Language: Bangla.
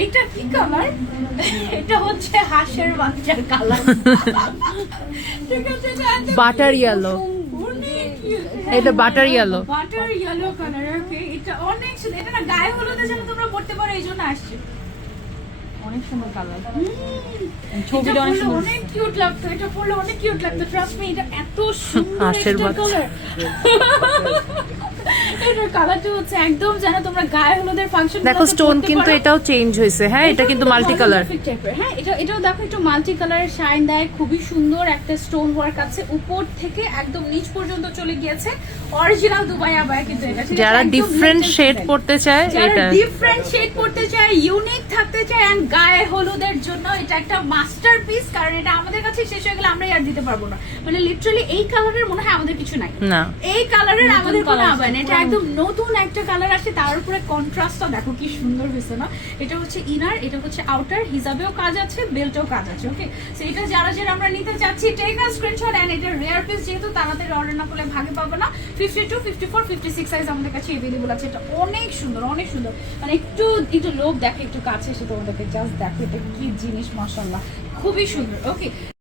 এটা কি কালার? এটা হচ্ছে হাঁসের বাচ্চার কালার। ঠিক আছে, বাটার ইয়েলো, এটা butter yellow. Butter yellow colour. Okay, এটা অনেক সুন্দর। এটা না গায়ে হলুদের জন্য তোমরা পড়তে পারো, এই জন্য আসছে। অনেক সুন্দর কালার, ছবিটা অনেক সুন্দর, অনেক কিউট লাগতো। এটা পরলে অনেক কিউট লাগতো, ট্রাস্ট মি। এটা এত সুন্দর হাঁসের একটা বাচ্চা। কালার। এটার কালারটা হচ্ছে একদম যেন তোমরা গায়ে হলুদের ফাংশন। দেখো স্টোন কিন্তু এটাও চেঞ্জ হয়েছে। হ্যাঁ, এটা কিন্তু মাল্টি কালার। হ্যাঁ, এটাও দেখো একটু মাল্টি কালারের শাইন দেয়, খুবই সুন্দর একটা স্টোন ওয়ার্ক আছে উপর থেকে একদম নিচ পর্যন্ত চলে গিয়েছে। অরিজিনাল দুবাই আবায়া কিন্তু এটা। যারা ডিফারেন্ট শেড পড়তে চায়, এটা ডিফারেন্ট শেড পড়তে চায়, ইউনিক থাকতে চায়, এন্ড গায়ে হলুদের জন্য এটা একটা মাস্টারপিস। কারণ এটা আমাদের কাছে শেষ হয়ে গেলে আমরা আর দিতে পারবো না। মানে লিটারালি এই কালারের মনে হয় আমাদের কিছু নাই না, এই কালারের আমাদের কোনো আবায়া নেই। এটা একদম নতুন একটা কালার আসে, তার উপরে কন্ট্রাস্টটা দেখো কি সুন্দর হয়েছে না। এটা হচ্ছে ইনার, এটা হচ্ছে আউটার, হিজাবেও কাজ আছে, বেল্টেও কাজ আছে। ওকে, সো এটা যারা যারা আমরা নিতে চাচ্ছি, টেক আ স্ক্রিনশট। এন্ড এটা রেয়ার পিস, যেহেতু তাড়াতাড়ি অর্ডার না করলে ভাগে পাবো না। 52, 54, 56 সাইজ আমাদের কাছে अवेलेबल আছে। এটা অনেক সুন্দর, অনেক সুন্দর। মানে একটু একটু লোভ দেখে, একটু কাছে এসে তোমাদেরকে জাস্ট দেখো এটা কি জিনিস, মাশাআল্লাহ খুবই সুন্দর। ওকে,